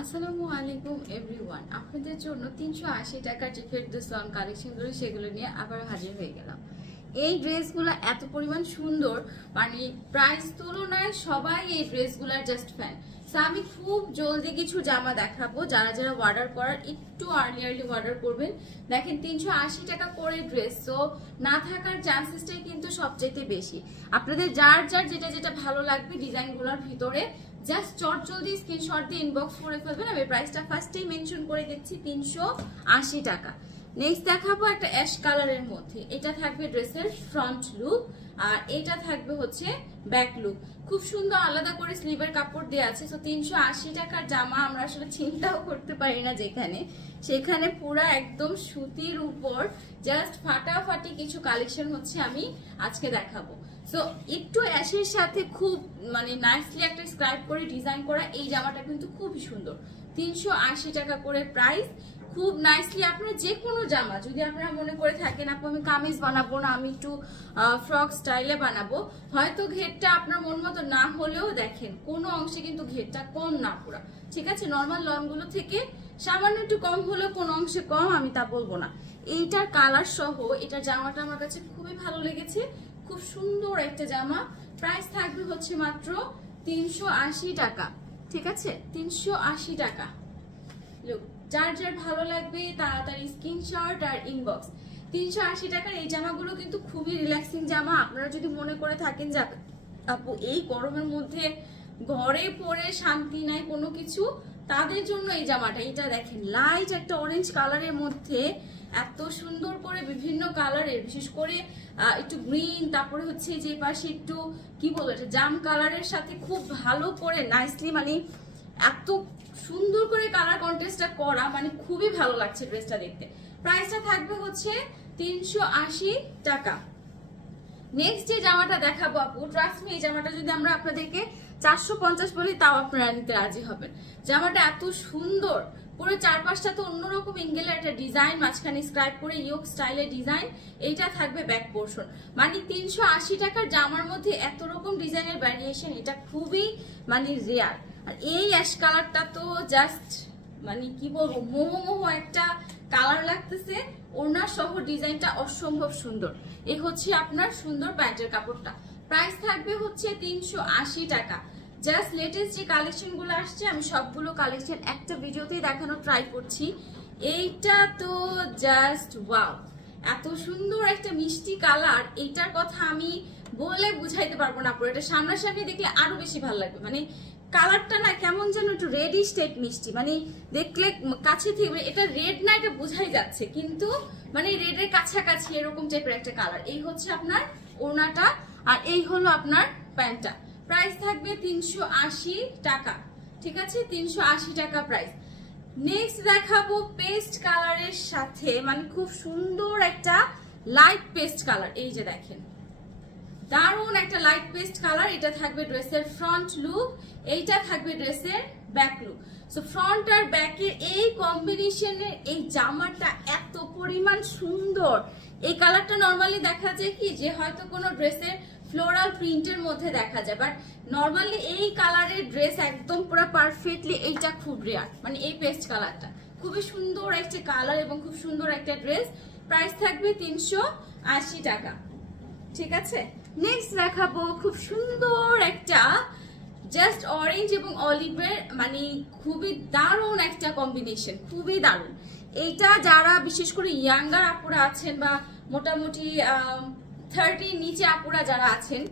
আসসালামু আলাইকুম এভরিওয়ান, আপনাদের জন্য 380 টাকার যে ফেরদৌস লন কালেকশনগুলো সেগুলো নিয়ে আবার হাজির হয়ে গেলাম। এই ড্রেসগুলো এত পরিমাণ সুন্দর, মানে প্রাইস তুলনায় সবাই এই ড্রেসগুলোর জাস্ট ফ্যান। সো আমি খুব জলদি কিছু জামা দেখাবো, যারা যারা অর্ডার করার একটু আর্লি অর্ডার করবেন। দেখেন 380 টাকা করে ড্রেস, সো না থাকার চান্সেসটাই কিন্তু সবচেয়ে বেশি। আপনাদের যার যার যেটা যেটা ভালো লাগবে ডিজাইনগুলোর ভিতরে জাস্ট চটজলদি স্ক্রিনশট দিয়ে ইনবক্স করে ফেলবেন। আমি প্রাইসটা ফার্স্টেই মেনশন করে দিচ্ছি 380 টাকা। নেক্সট দেখাবো একটা অ্যাশ কালারের মধ্যে, এটা থাকবে ড্রেসের ফ্রন্ট লুক আর এটা থাকবে হচ্ছে ব্যাক লুক। খুব সুন্দর আলাদা করে স্লিভের কাপড় দেওয়া আছে। সো 380 টাকার জামা আমরা আসলে চিন্তাও করতে পারি না, যেখানে সেখানে পুরা একদম সুতির উপর জাস্ট ফাটাফাটি কিছু কালেকশন হচ্ছে আমি আজকে দেখাবো। সো একটু অ্যাশের সাথে খুব মানে নাইসলি একটা স্ক্রাইব করে ডিজাইন করা এই জামাটা কিন্তু খুবই সুন্দর। 380 টাকা করে প্রাইস। খুব নাইসলি আপনারা যে কোনো জামা যদি আপনারা মনে করে থাকেন আপু আমি কামিজ বানাবো না, আমি একটু ফ্রক স্টাইলে বানাবো, হয়তো ঘেরটা আপনার মন মতো না হলেও দেখেন কোনো অংশে কিন্তু ঘেরটা কম না পুরা, ঠিক আছে? নর্মাল লনগুলো থেকে সামান্য একটু কম হলেও কোনো অংশে কম আমি তা বলবো না। এইটার কালার সহ এটার জামাটা আমার কাছে খুবই ভালো লেগেছে, খুব সুন্দর একটা জামা। প্রাইস থাকবে হচ্ছে মাত্র 380 টাকা, ঠিক আছে? 380 টাকা। লুক, যার যার ভালো লাগবে তাড়াতাড়ি স্ক্রিনশট আর ইনবক্স। 380 টাকার এই জামাগুলো কিন্তু খুবই রিল্যাক্সিং জামা। আপনারা যদি মনে করে থাকেন যে আপু এই গরমের মধ্যে ঘরে পরে শান্তি নাই কোনো কিছু, তাদের জন্য এই জামাটা। এটা দেখেন লাইট একটা অরেঞ্জ কালারের মধ্যে এত সুন্দর করে বিভিন্ন কালারের, বিশেষ করে একটু গ্রিন, তারপরে হচ্ছে যে পাশে একটু কি বলবো এটা জাম কালারের সাথে খুব ভালো করে নাইসলি, মানে এত সুন্দর করে কালার কন্ট্রাস্টটা করা, মানে খুবই ভালো লাগছে ড্রেসটা দেখতে। প্রাইসটা থাকবে হচ্ছে 380 টাকা। নেক্সট যে জামাটা দেখাবো আপু, ট্রাস্ট মি এই জামাটা যদি আমরা আপনাদেরকে 450 বলি তাও আপনারা নিতে রাজি হবেন। জামাটা এত সুন্দর, পুরো চারপাশটা তো অন্যরকম এঙ্গেলের একটা ডিজাইন, মাঝখানে স্ক্রাইব করে ইয়োক স্টাইলের ডিজাইন। এইটা থাকবে ব্যাক পোর্শন। মানে 380 টাকার জামার মধ্যে এত রকম ডিজাইনের ভ্যারিয়েশন, এটা খুবই মানে রেয়ার। আর এই অ্যাশ কালারটা তো জাস্ট মানে কি বলবো মোমো একটা কালার লাগতেছে। ওনার সহ ডিজাইনটা অসম্ভব সুন্দর। এই হচ্ছে আপনার সুন্দর প্যান্টের কাপড়টা। প্রাইস থাকবে হচ্ছে 380 টাকা। জাস্ট লেটেস্ট যে কালেকশন গুলো আসছে আমি সবগুলো কালেকশন একটা ভিডিওতেই দেখানো ট্রাই করছি। এইটা তো জাস্ট ওয়াও, এত সুন্দর একটা মিষ্টি কালার। এইটার কথা আমি বলে বুঝাইতে পারবো না, পুরো এটা সামনাসামনি দেখলে আরো বেশি ভালো লাগবে। মানে কালারটা না কেমন যেন একটু রেডিশ টাইপ মিষ্টি, মানে দেখলে কাছে থেকে এটা রেড না এটা বোঝাই যাচ্ছে, কিন্তু মানে রেডের কাছাকাছি এরকম টাইপের একটা কালার। এই হচ্ছে আপনার ওড়নাটা আর এই হলো আপনার প্যান্টটা। প্রাইস থাকবে 380 টাকা, ঠিক আছে? 380 টাকা প্রাইস। নেক্সট দেখাবো পেস্ট কালারের সাথে, মানে খুব সুন্দর একটা লাইট পেস্ট কালার। এই যে দেখেন দারুন একটা লাইট পেস্ট কালার। এটা থাকবে ড্রেসের ফ্রন্ট লুক, এইটা থাকবে ড্রেসের ব্যাক লুক। সো ফ্রন্ট আর ব্যাকের এই কম্বিনেশনের এই জামাটা এত পরিমাণ সুন্দর। এই কালারটা নর্মালি দেখা যায় কি যে হয়তো কোনো ড্রেসের ফ্লোরাল প্রিন্টের মধ্যে দেখা যায়, বাট নর্মালি এই কালারের ড্রেস একদম পুরো পারফেক্টলি এইটা খুব রেয়ার। মানে এই পেস্ট কালারটা খুবই সুন্দর একটা কালার এবং খুব সুন্দর একটা ড্রেস। প্রাইস থাকবে 380 টাকা, ঠিক আছে? নেক্সট দেখাবো খুব সুন্দর একটা জাস্ট অরেঞ্জ এবং অলিভের, মানে খুবই দারুণ একটা কম্বিনেশন, খুবই দারুণ। এইটা যারা বিশেষ করে ইয়াঙ্গার আপুরা আছেন বা মোটামুটি 30 নিচে আপুরা যারা আছেন,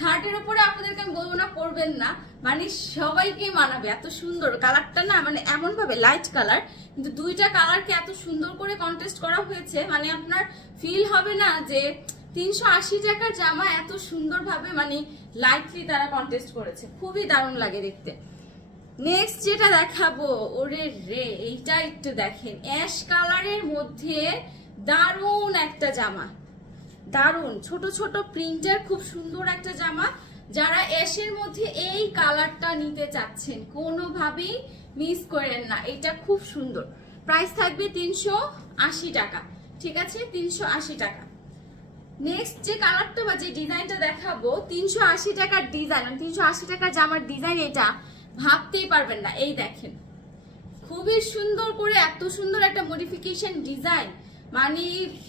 30 এর উপরে আপনাদেরকে আমি বলবো না পরবেন না, মানে সবাইকে মানাবে। এত সুন্দর কালারটা না, মানে এমন ভাবে লাইট কালার কিন্তু দুইটা কালারকে এত সুন্দর করে কন্ট্রাস্ট করা হয়েছে, মানে আপনার ফিল হবে না যে 380 টাকার জামা এত সুন্দর ভাবে মানে লাইটলি তারা কন্টেস্ট করেছে, খুবই দারুণ লাগে দেখতে। নেক্সট যেটা দেখাবো, ওরে রে এইটা একটু দেখেন, অ্যাশ কালারের মধ্যে দারুণ একটা জামা, দারুণ ছোট ছোট প্রিন্টের খুব সুন্দর একটা জামা। যারা অ্যাশের মধ্যে এই কালারটা নিতে চাচ্ছেন কোনোভাবেই মিস করেন না, এটা খুব সুন্দর। প্রাইস থাকবে 380 টাকা, ঠিক আছে? 380 টাকা। নেক্সট যে কালারটা বা যে ডিজাইনটা দেখাবো 380 টাকার ডিজাইন, 380 টাকার জামার ডিজাইন, এটা ভাবতেই পারবেন না। এই দেখেন খুবই সুন্দর করে এত সুন্দর একটা মডিফিকেশন ডিজাইন, মানে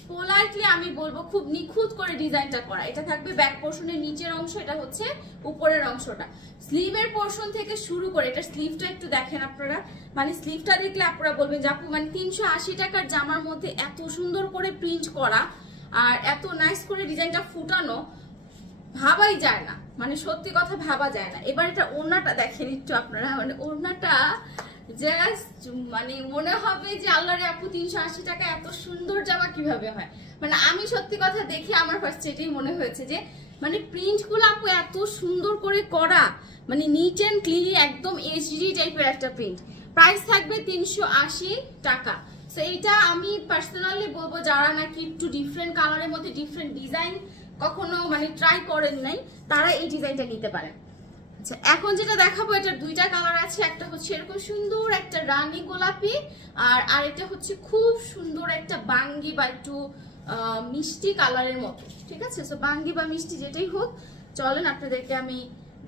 পোলাইটলি আমি বলবো খুব নিখুঁত করে ডিজাইনটা করা। এটা থাকবে ব্যাক পোর্শনের নিচের অংশ, এটা হচ্ছে উপরের অংশটা। স্লিভের পোর্শন থেকে শুরু করে এটা স্লিভটা একটু দেখেন আপনারা, মানে স্লিভটা দেখলে আপনারা বলবেন যে আপু মানে 380 টাকার জামার মধ্যে এত সুন্দর করে প্রিন্ট করা আর এত নাইস করে ডিজাইনটা ফুটানো, ভাবাই যায় না, মানে সত্যি কথা ভাবা যায় না। এবার এটা ওড়নাটা দেখেন একটু আপনারা, মানে ওড়নাটা জাস্ট মানে মনে হবে যে আল্লাহরে আপু 380 টাকা এত সুন্দর জামা কিভাবে হয়। মানে আমি সত্যি কথা দেখে আমার ফার্স্ট এটাই মনে হয়েছে যে মানে প্রিন্ট গুলো আপু এত সুন্দর করে করা, মানে নিট এন্ড ক্লিন, একদম এইচডি টাইপের একটা প্রিন্ট। প্রাইস থাকবে 380 টাকা। সো এটা আমি পার্সোনালি বলবো যারা নাকি একটু ডিফারেন্ট কালারের মধ্যে ডিফারেন্ট ডিজাইন কখনো মানে ট্রাই করেন নাই, তারা এই ডিজাইনটা নিতে পারেন। আচ্ছা, এখন যেটা দেখাবো এটার দুইটা কালার আছে, একটা হচ্ছে এরকম সুন্দর একটা রানী গোলাপি, আর আরেকটা হচ্ছে খুব সুন্দর একটা বাঙ্গি বা একটু মিষ্টি কালারের মতো। ঠিক আছে, সো বাঙ্গি বা মিষ্টি যেটাই হোক, চলেন আপনাদেরকে আমি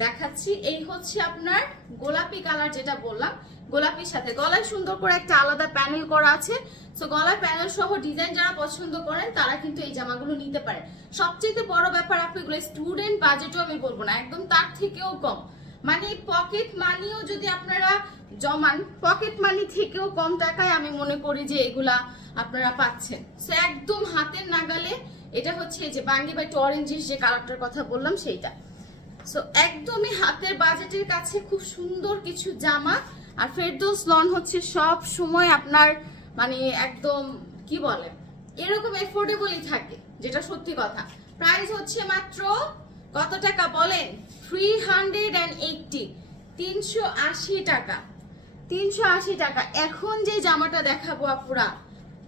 দেখাচ্ছি। এই হচ্ছে আপনার গোলাপি কালার, যেটা বললাম গোলাপির সাথে গলায় সুন্দর করে একটা আলাদা প্যানেল করা আছে। সো গলায় প্যানেল সহ ডিজাইন যারা পছন্দ করেন তারা কিন্তু এই জামাগুলো নিতে পারেন। সবচেয়ে বড় ব্যাপার আপনি এগুলো স্টুডেন্ট বাজেটও আমি বলবো না, একদম তার থেকেও কম, মানে পকেট মানিও যদি আপনারা জমান, পকেট মানি থেকেও কম টাকায় আমি মনে করি যে এগুলা আপনারা পাচ্ছেন। সো একদম হাতের নাগালে। এটা হচ্ছে যে বাঙ্গি বা অরেঞ্জিশ যে কালারটার কথা বললাম সেইটা। সো একদমই হাতের বাজেটের কাছে খুব সুন্দর কিছু জামা। আর ফেরদৌস লন হচ্ছে সব সময় আপনার মানে একদম কি বলে এরকম এফোর্ডেবলই থাকে, যেটা সত্যি কথা। প্রাইস হচ্ছে মাত্র কত টাকা বলেন? 380, 380 টাকা, 380 টাকা। এখন যে জামাটা দেখাবো আপুরা,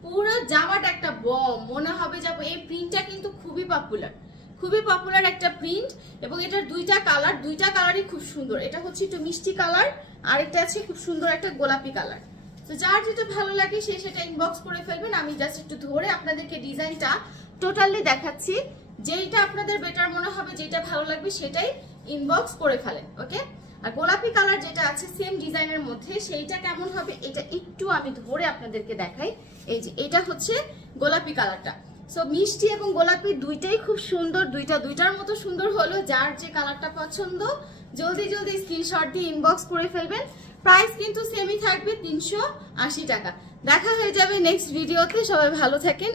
পুরো জামাটা একটা বম, মনে হবে যাবো। এই প্রিন্টটা কিন্তু খুবই পপুলার, খুবই পপুলার একটা প্রিন্ট, এবং এটার দুইটা কালার, দুইটা কালারই খুব সুন্দর। এটা হচ্ছে একটু মিষ্টি কালার, আর একটা আছে খুব সুন্দর একটা গোলাপি কালার। তো যার যেটা ভালো লাগে সে সেটা ইনবক্স করে ফেলবেন। আমি জাস্ট একটু ধরে আপনাদেরকে ডিজাইনটা টোটালি দেখাচ্ছি, যেইটা আপনাদের বেটার মনে হবে, যেটা ভালো লাগবে সেটাই ইনবক্স করে ফেলেন, ওকে? আর গোলাপি কালার যেটা আছে সেম ডিজাইনের মধ্যে, সেইটা কেমন হবে এটা একটু আমি ধরে আপনাদেরকে দেখাই। এই যে এটা হচ্ছে গোলাপি কালারটা। সো মিষ্টি এবং গোলাপি দুইটাই খুব সুন্দর, দুইটার মতো সুন্দর হলো। যার যে কালারটা পছন্দ জলদি জলদি স্ক্রিনশট দিয়ে ইনবক্স করে ফেলবেন। প্রাইস কিন্তু সেমই থাকবে 380 টাকা। দেখা হয়ে যাবে নেক্সট ভিডিওতে। সবাই ভালো থাকেন।